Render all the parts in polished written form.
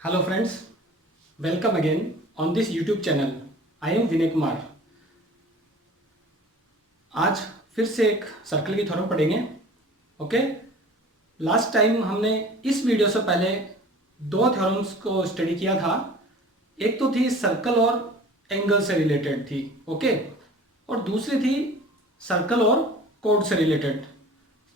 Hello friends, welcome again on this YouTube channel. I am Vinay Kumar. आज फिर से एक सर्कल की थ्योरम पढ़ेंगे। ओके, लास्ट टाइम हमने इस वीडियो से पहले दो थ्योरम्स को स्टडी किया था। एक तो थी सर्कल और एंगल से रिलेटेड थी, ओके, और दूसरी थी सर्कल और कोड से रिलेटेड।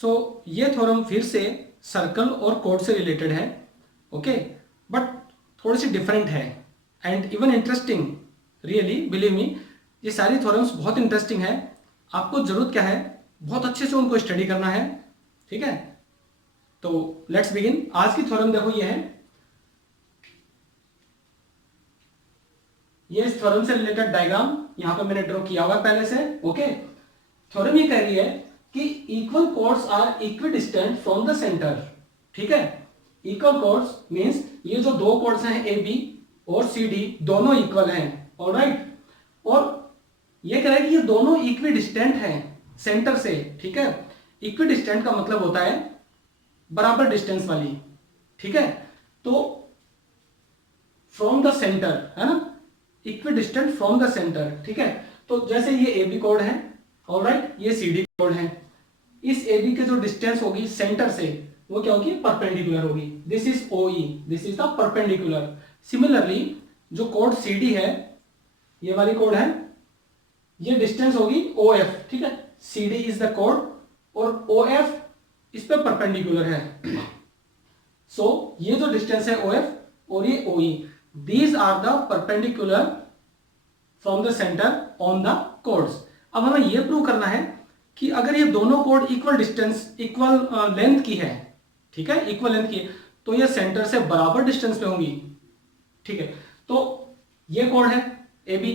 सो ये थ्योरम फिर से सर्कल और कोड से रिलेटेड है, ओके, बट थोड़ी सी डिफरेंट है and even interesting. Really believe me, ये सारी थ्योरम्स बहुत इंटरेस्टिंग है। आपको जरूरत क्या है, बहुत अच्छे से उनको स्टडी करना है, ठीक है। तो लेट्स बिगिन। आज की थ्योरम देखो, ये है, ये इस थ्योरम से रिलेटेड डायग्राम यहां पे मैंने ड्रॉ किया हुआ है पहले से, ओके। थ्योरम ये कह रही है कि equal chords are equidistant from the centre, ठीक है। इक्वल कोड्स मींस ये जो दो कोड्स हैं ए बी और सी डी दोनों इक्वल हैं, ऑलराइट। और ये कह रहा है कि ये दोनों इक्विडिस्टेंट हैं सेंटर से, ठीक है। इक्विडिस्टेंट का मतलब होता है बराबर डिस्टेंस वाली, ठीक है। तो फ्रॉम द सेंटर है ना, इक्विडिस्टेंट फ्रॉम द सेंटर, ठीक है। तो जैसे ये ए बी कोड है, ऑलराइट, ये सी डी कोड है। इस ए बी के जो डिस्टेंस होगी सेंटर से वो क्या होगी, परपेंडिकुलर होगी। This is O E, this is the perpendicular. Similarly जो कोड सी डी है, ये वाली कोड है, ये डिस्टेंस होगी ओ एफ, ठीक है। C D is the code और ओ एफ इस पे परपेंडिकुलर है। सो ये जो डिस्टेंस है ओ एफ और ये O E, these are the perpendicular from the centre on the chords. अब हमें यह प्रूव करना है कि अगर ये दोनों code equal distance, equal length की है, ठीक है, इक्वल लेंथ की है, तो ये सेंटर से बराबर डिस्टेंस पे होंगी, ठीक है। तो ये कोड है ए बी,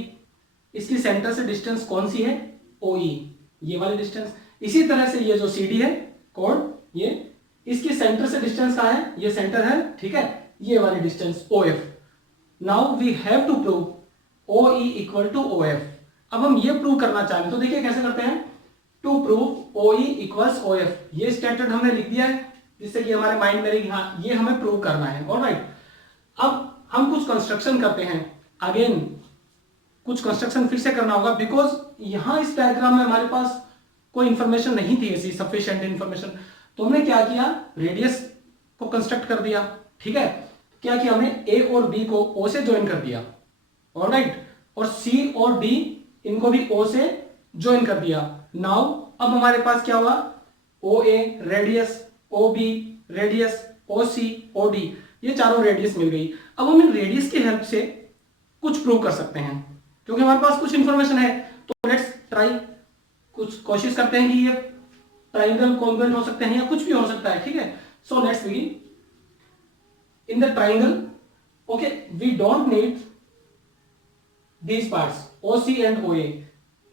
इसकी सेंटर से डिस्टेंस कौन सी है, ओ ई, ये वाली डिस्टेंस। इसी तरह से ये जो सी डी है कोड, ये इसकी सेंटर से डिस्टेंस कहां है, ये सेंटर है, ठीक है, ये वाली distance O F. Now we have to prove O E equal to O F. अब हम ये प्रूव करना चाहें तो देखिए कैसे करते हैं। To prove O E equals O F, ये स्टेटमेंट हमने लिख दिया है जिससे कि हमारे माइंड में रही, हाँ ये हमें प्रूव करना है, ऑलराइट। अब हम कुछ कंस्ट्रक्शन करते हैं। अगेन कुछ कंस्ट्रक्शन फिर से करना होगा बिकॉज यहां इस डायग्राम में हमारे पास कोई इंफॉर्मेशन नहीं थी, ऐसी सफिशिएंट इंफॉर्मेशन। तो हमने क्या किया, रेडियस को कंस्ट्रक्ट कर दिया, ठीक है। क्या किया हमने, ए और बी को ओ से ज्वाइन कर दिया, ऑलराइट, और सी और डी इनको भी ओ से ज्वाइन कर दिया। नाउ अब हमारे पास क्या हुआ, ओ ए रेडियस, ओ बी रेडियस, ओ सी ओ डी, ये चारों रेडियस मिल गई। अब हम इन रेडियस की हेल्प से कुछ प्रूव कर सकते हैं क्योंकि हमारे पास कुछ इंफॉर्मेशन है। तो लेट्स ट्राई, कुछ कोशिश करते हैं कि ये ट्राइंगल कॉन्ग्रुएंट हो सकते हैं या कुछ भी हो सकता है, ठीक है। So let's begin. In the triangle, okay, we don't need these parts O C and O A,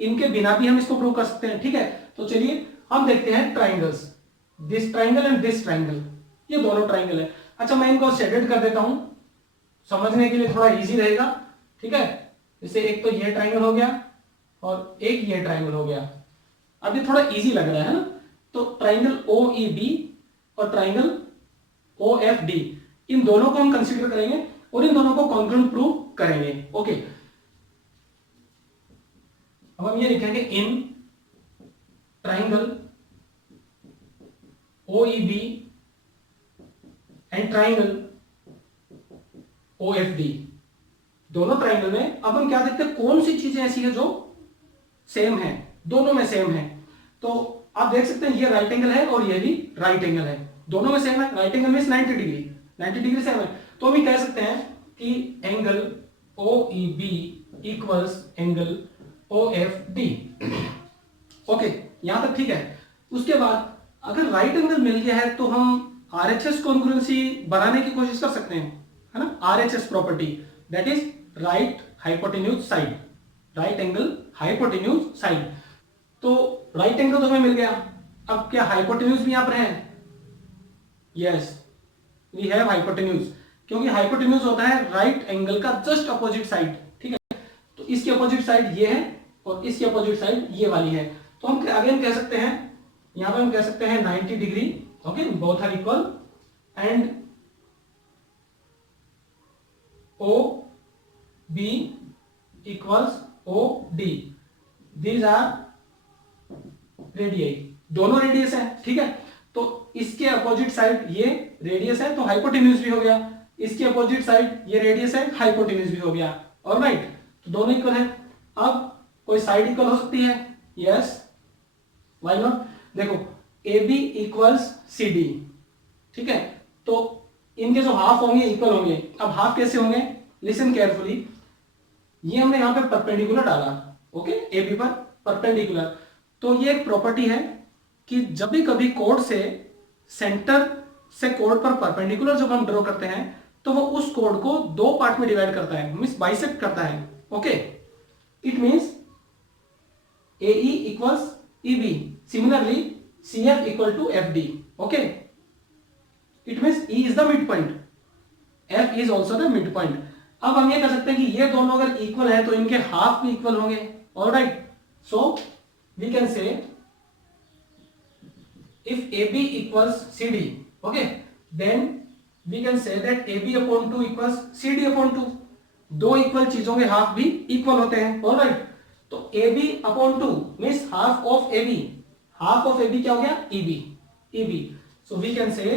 इनके बिना भी हम इसको प्रूव कर सकते हैं, ठीक है। तो चलिए हम देखते हैं triangles, this triangle and this triangle, ये दोनों ट्राइंगल है। अच्छा, मैं इनको शेडेड कर देता हूं समझने के लिए, थोड़ा इजी रहेगा, ठीक है। जैसे एक तो ये ट्राइंगल हो गया और एक ये ट्राइंगल हो गया। अब ये थोड़ा इजी लग रहा है ना। तो ट्राइंगल ओ ई बी और ट्राइंगल ओ एफ डी, इन दोनों को हम कंसीडर करेंगे और इन दोनों को कॉन्ग्रुएंट प्रूव करेंगे, ओके। अब हम ये लिखेंगे, in triangle O E B and triangle O F D, दोनों ट्राइंगल में अब हम क्या देखते हैं, कौन सी चीजें ऐसी है जो सेम है, दोनों में सेम है। तो आप देख सकते हैं ये राइट एंगल है और ये भी राइट एंगल है, दोनों में सेम है। Right angle means 90 degree, 90 degree same है। तो हम कह सकते हैं कि angle O E B equals angle O F D, okay, यहां तक ठीक है। उसके बाद अगर राइट एंगल मिल गया है तो हम आरएचएस कॉन्ग्रुएंसी बनाने की कोशिश कर सकते हैं, है ना। RHS property, that is right hypotenuse side, right angle hypotenuse side. तो राइट एंगल तो हमें मिल गया, अब क्या हाइपोटेन्यूज भी यहां पर है, यस वी हैव हाइपोटेन्यूज, क्योंकि हाइपोटेन्यूज होता है राइट एंगल का जस्ट अपोजिट साइड, ठीक है। तो इसकी अपोजिट साइड ये है और इसकी अपोजिट साइड ये वाली है। तो हम अगेन कह सकते हैं, यहां पे हम कह सकते हैं 90 degree, okay, both are equal and O B equals O D, these are radii, दोनों रेडियस है, ठीक है। तो इसके अपोजिट साइड ये रेडियस है तो हाइपोटेन्यूज भी हो गया, इसके अपोजिट साइड ये रेडियस है, हाइपोटेन्यूज भी हो गया, ऑलराइट। तो दोनों इक्वल है। अब कोई साइड इक्वल हो सकती है, यस, व्हाई नॉट। देखो A B equals C D, ठीक है, तो इनके जो हाफ होंगे इक्वल होंगे। अब हाफ कैसे होंगे, लिसन केयरफुली, ये हमने यहां पे परपेंडिकुलर डाला, ओके, ए बी पर परपेंडिकुलर। तो ये एक प्रॉपर्टी है कि जब भी कभी कोड से सेंटर से कोड पर परपेंडिकुलर जब हम ड्रॉ करते हैं तो वो उस कोड को दो पार्ट में डिवाइड करता है, मींस बाइसेक्ट करता है, okay. It means A E equals E B, similarly C F equal to F D, okay. It means E is the mid point, F is also the mid point. अब हम ये कर सकते हैं कि ये दोनों अगर इक्वल है तो इनके हाफ भी इक्वल होंगे, alright. So we can say if AB equals CD, okay, then we can say that AB upon 2 equals CD upon 2, दो इक्वल चीजों के हाफ भी इक्वल होते हैं, ऑलराइट। तो AB upon 2 means half of AB, half of AB क्या हो गया, EB, so we can say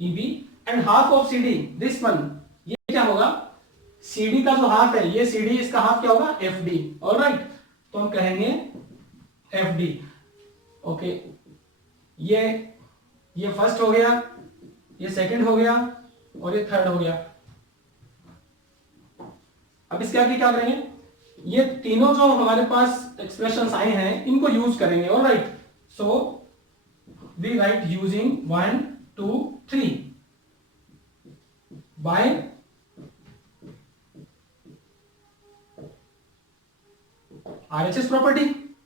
EB and half of CD, this one, ये क्या होगा, CD का जो हाफ है ये CD, इसका हाफ क्या होगा, FD, ऑलराइट। तो हम कहेंगे FD, ओके। ये फर्स्ट हो गया, ये सेकंड हो गया और ये थर्ड हो गया। अब इसके आगे क्या करेंगे, ये तीनों जो हमारे पास एक्सप्रेशंस आए हैं इनको यूज करेंगे, alright. So we write using 1 2 3 by RHS property,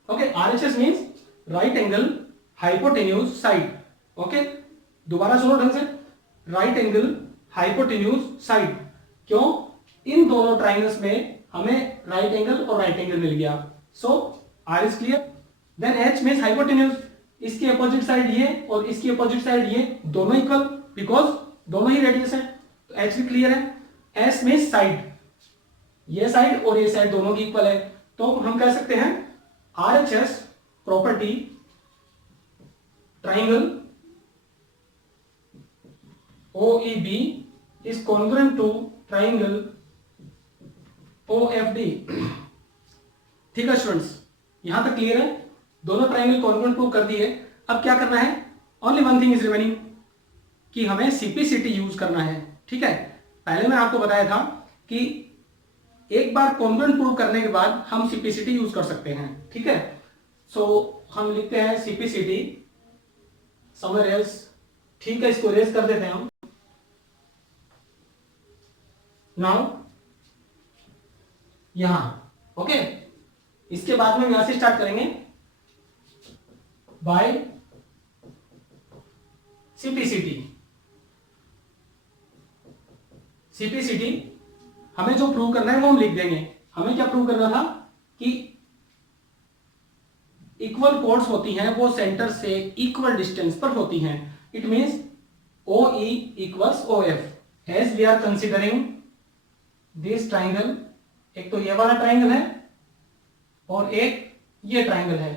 okay. RHS means right angle hypotenuse side, okay. दोबारा सुनो ढंग से, राइट एंगल हाइपोटेन्यूज साइड। क्यों, इन दोनों ट्राइंगल्स में हमें राइट एंगल और राइट एंगल मिल गया, so R is clear. Then H means hypotenuse, इसकी अपोजिट साइड ये और इसकी अपोजिट साइड ये, दोनों इक्वल बिकॉज दोनों ही रेडियस है, तो एच भी क्लियर है। एस मींस साइड, ये साइड और ये साइड दोनों की इक्वल है, तो हम कह सकते हैं RHS property triangle OEB is congruent to triangle OFD, ठीक है स्टूडेंट्स, यहां तक क्लियर है, दोनों ट्राइंगल कॉन्ग्रुएंट प्रूव कर दिए। अब क्या करना है, only one thing is remaining, कि हमें CPCT यूज करना है, ठीक है। पहले मैं आपको बताया था कि एक बार कॉन्ग्रुएंट प्रूव करने के बाद हम CPCT यूज कर सकते हैं, ठीक है। सो हम लिखते हैं CPCT समवेयर एल्स, ठीक है, इसको रेज कर देते हैं हम। नाउ यहां, ओके, इसके बाद में यहां से स्टार्ट करेंगे बाय CPCT। CPCT हमें जो प्रूव करना है वो हम लिख देंगे। हमें क्या प्रूव करना था कि इक्वल कोड्स होती हैं वो सेंटर से इक्वल डिस्टेंस पर होती हैं। It means OE equals OF as we are considering this triangle, एक तो ये वाला ट्राइंगल है और एक ये ट्राइंगल है।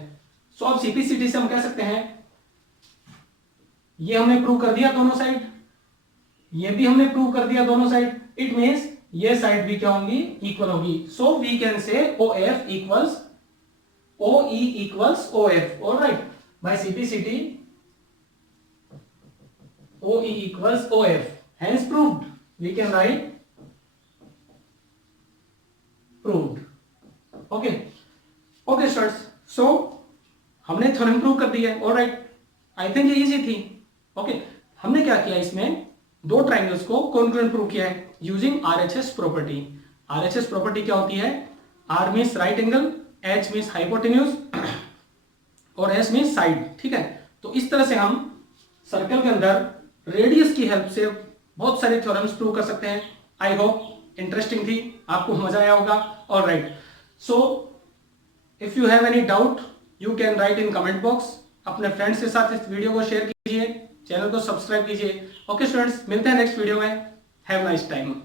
सो अब CPCT से हम कह सकते हैं, ये हमने प्रूव कर दिया दोनों साइड, ये भी हमने प्रूव कर दिया दोनों साइड, इट मींस ये साइड भी क्या होंगी, इक्वल होगी। So we can say OF equals OE equals OF, all right, by CPCT OE equals OF, hence proved, we can write proved, okay, okay students, so हमने theorem prove कर दिया है, all right, I think ये easy थी, okay। हमने क्या किया, इसमें दो ट्राइंगल्स को कॉन्ग्रुएंट प्रूव किया है using RHS property. RHS property क्या होती है, R means right angle, H means hypotenuse और S मीन्स साइड, ठीक है। तो इस तरह से हम सर्कल के अंदर रेडियस की हेल्प से बहुत सारे थ्योरम्स प्रूव कर सकते हैं। आई होप इंटरेस्टिंग थी, आपको मजा आया होगा, alright. So if you have any doubt you can write in comment box. अपने फ्रेंड्स के साथ इस वीडियो को शेयर कीजिए, चैनल को सब्सक्राइब कीजिए। ओके स्टूडेंट्स, मिलते हैं नेक्स्ट वीडियो में। Have nice time.